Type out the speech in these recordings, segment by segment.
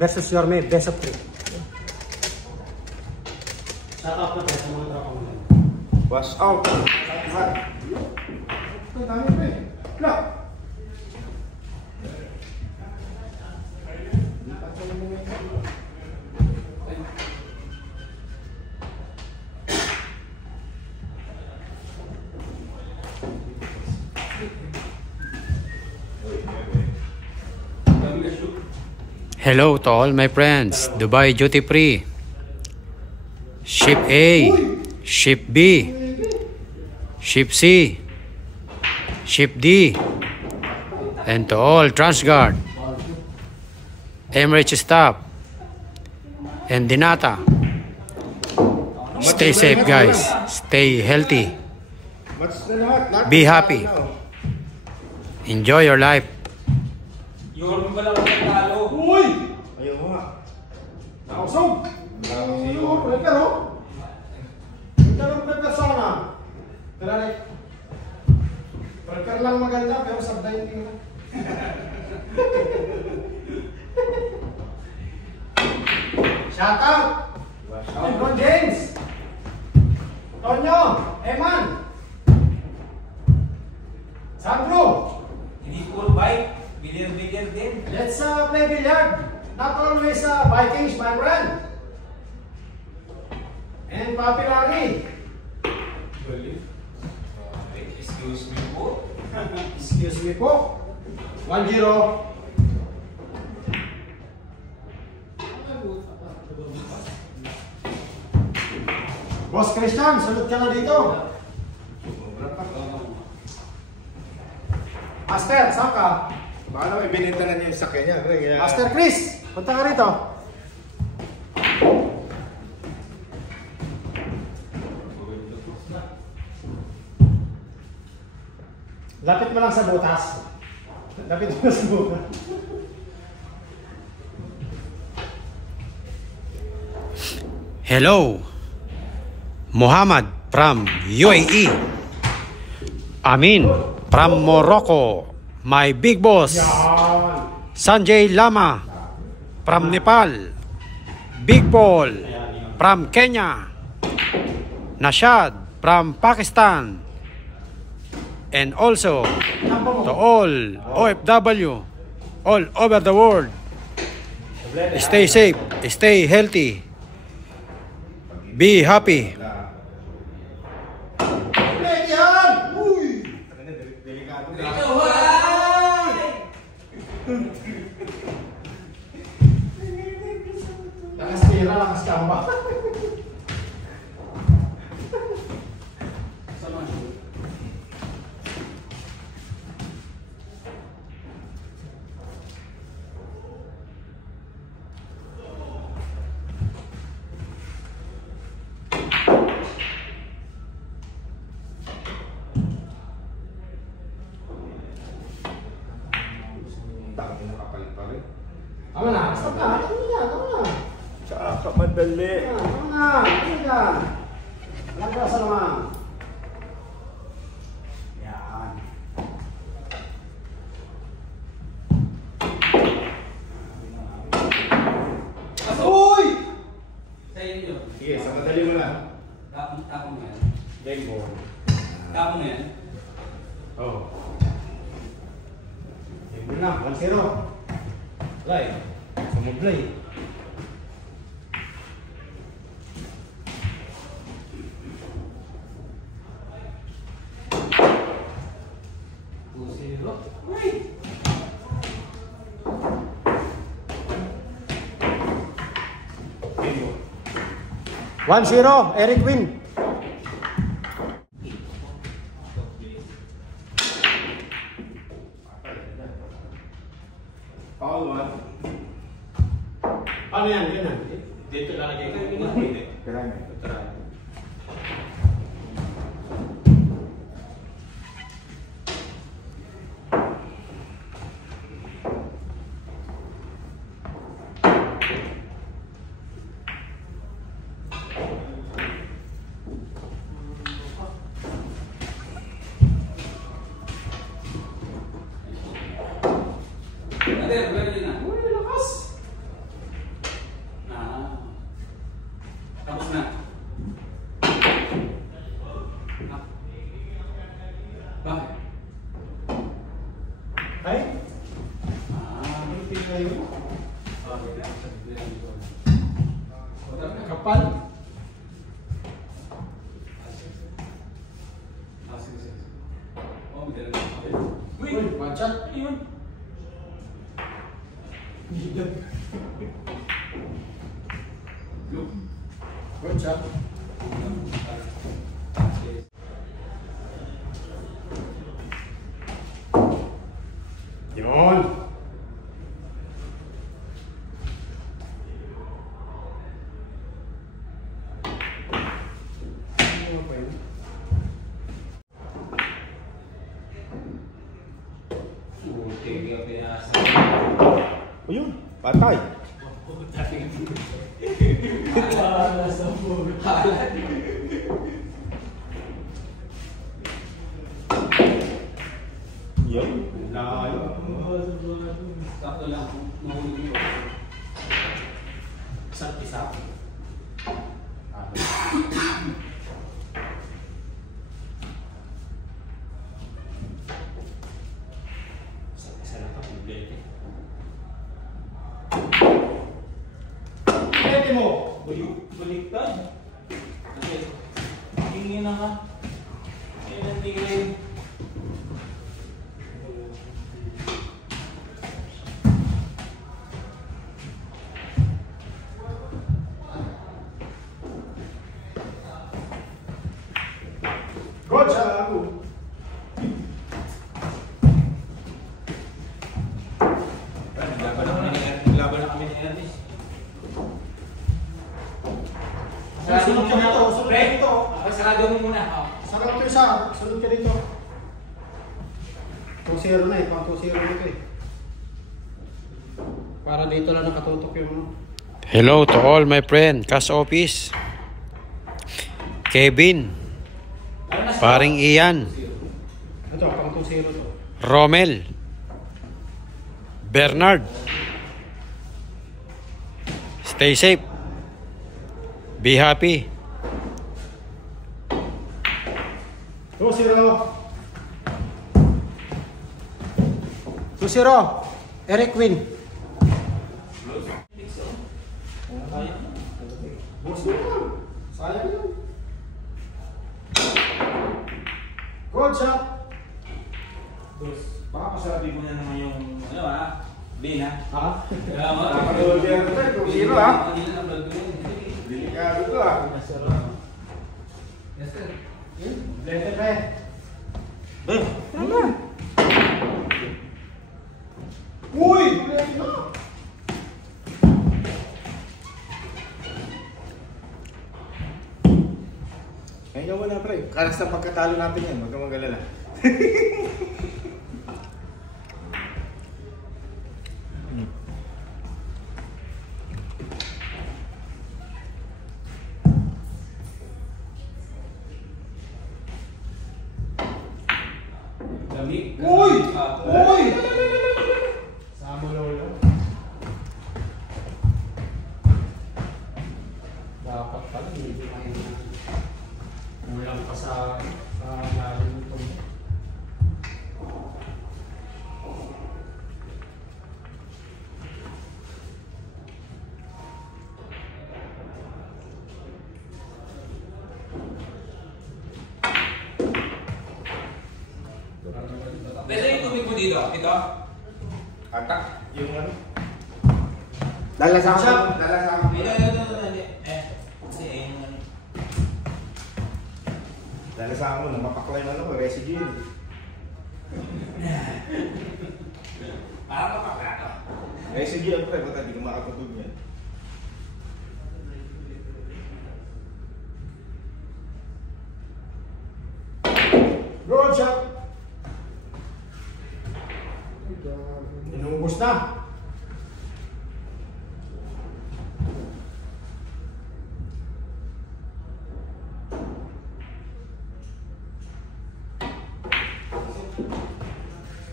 versus Yorme, best of 3. Shout out na tayo sa mga tropa mo. Wash out. Ito, dami pa eh. Look! Hello to all my friends, Dubai Duty Free, Ship A, Ship B, Ship C, Ship D, and to all Transguard, Emirates staff, and Dinata. Stay safe guys, stay healthy, be happy, enjoy your life. Yun ba lang ang talo? Uy! Ayaw mo nga. Nakusog! Prepare oh! Hindi lang prepare sana. Prepare lang maganda pero sabday tingin. Shout out! LeBron James! Tonyo! Eman! Sandro! Hindi school bike. Bilir-bilir din. Let's play billiard. Not always Vikings, my friend. And Papi Larry. Excuse me po. Excuse me po. 1-0. Boss Christian, salut ka na dito. Master, saan ka? Baka naman ibinenta na niya yung sakya niya. Master Chris, punta ka rito. Lapit mo lang sa butas. Lapit mo sa butas. Hello, Muhammad from UAE. Amin from Morocco. My big boss. Sanjay Lama from Nepal. Big Paul from Kenya. Nashad from Pakistan. And also to all OFW all over the world. Stay safe, stay healthy. Be happy. Lakas tira, lakas kamba. Tama na, stop na. Tama na. Tsaka madali. Tama na. Lagasa naman. Yan. Uy! Sa inyo. Sige, sa madali mo lang. Tapong yan. Game ball. Tapong yan. Oo. Game na, 1-0. Play. Sumublay. Game ball. 1-0, Eric win. Foul one. Ano yan? Ganyan. Dito lalagay ko. Hindi. Karami. Tara. One shot. Yun. Good shot. Yun. Ano pa yun? Buti, hindi ka pinasa. Ayun, patay. Yun, layo. Sakto lang. Mahuli mo. Isang isa. Isa lang ito. Blade. Blade mo! Baliktad. Okay. Tingin na ka. Yan ang tingin. Good shot! Laban na kami ni Ernest. Sunod ka dito, sunod ka dito. Sarado mo muna. Sarap ko isa, sunod ka dito. 2-0 na eh, pang 2-0 na ito eh. Para dito lang nakatutok yung ano. Hello to all my friend, Cash Office, Kevin, paring Ian, Ito, pang 2-0 to. Romel, Bernard. Stay safe. Be happy. 2-0. 2-0. Eric win. Boss naman. Sayang yun. Good shot. Baka pasabi mo na naman yung ano Bin ha? Ha? Kaya mo. Nakapanood yan ito, 2-0 ah. Delikado to ah. Yes sir. Blende pre. Tama. Uy! Blende na. Ngayon mo na pre. Karas na pagkatalo natin yan. Huwag kang mag-alala. Lamig. Uy! Uy! Sama lolo. Dapat pala hindi kayo kulang pa sa lalim nito. Pwede yung tubig mo dito? Ito? Atak. Yung ano. Lalasahan mo. Lalasahan mo. Ito. Kasi yung ano. Lalasahan mo. Mapaklay mo ano. Residue yun. Parang kapakla to. Residue yun pre. Ba't hindi ka makatutog yan? Good shot! Inubos na.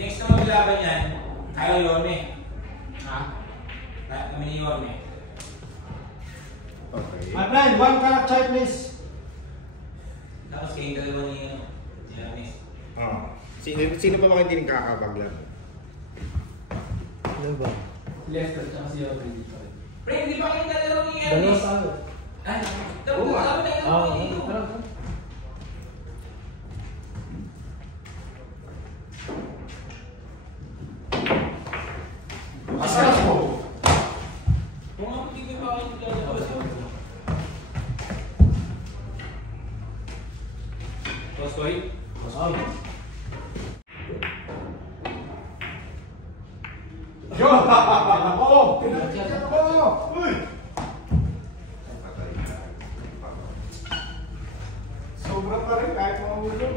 Next na maglaban yan, tayo Yorme. Ha? Kami ni Yorme. Okay. My friend, one karak chai please. Tapos kayong dalawa ni Ernest. Ah. Sino pa ba hindi nagkakabaglan? Ano ba? Lester tsaka si Yorme dito. Pre, hindi pa kayong dalawa ni Ernest. Ay, tapos na yung dito. Tostoy. Yun! Ako! Pinagkita ko! Uy! Sobra pa rin kahit mahulog.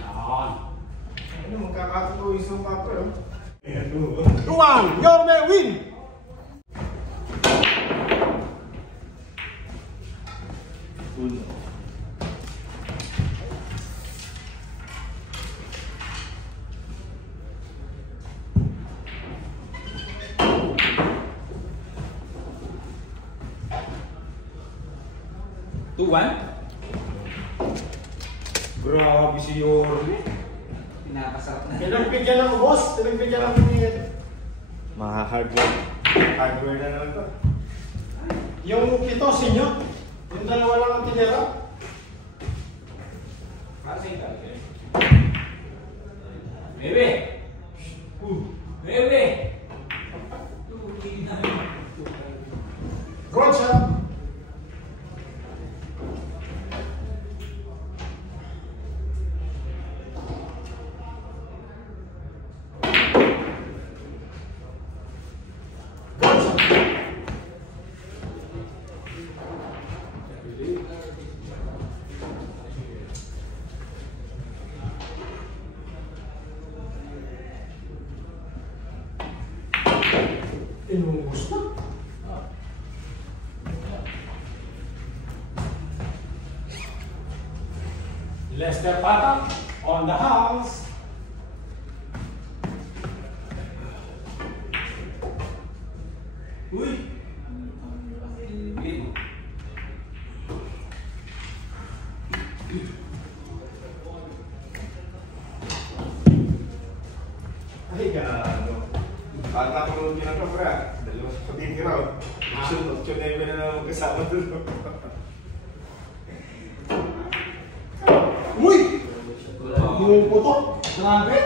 Yan. Ano, magkakatuloy sa papa yun? Tuwang! Yorme win! Tuwan. Grabe si Yorme. Pinapasarap na. Pinagbigyan ako, boss. Pinagbigyan ako niya. Mga hardware. Hardware na naman to. Yung ito, sinyo. Yung dalawa lang ang tinira. Para sa ikaw. Bebe! Bebe! Good shot. Inubos na. Lester Patak on the house. Uy! Ay, gaano. Bata ko nung ginagawa, bra. Dalawa sa patitira. Sunod, na naman kasama doon. Uy! Yung putok. Grabe.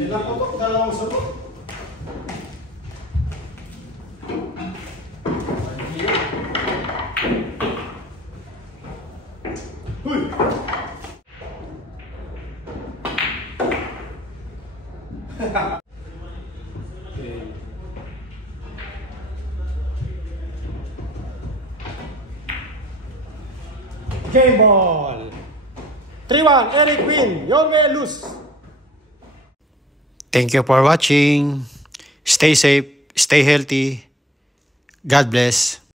Ilang putok, dalawang sabot. Huy! Game ball. 3-1, Eric win. Yorme lose. Thank you for watching. Stay safe, stay healthy. God bless.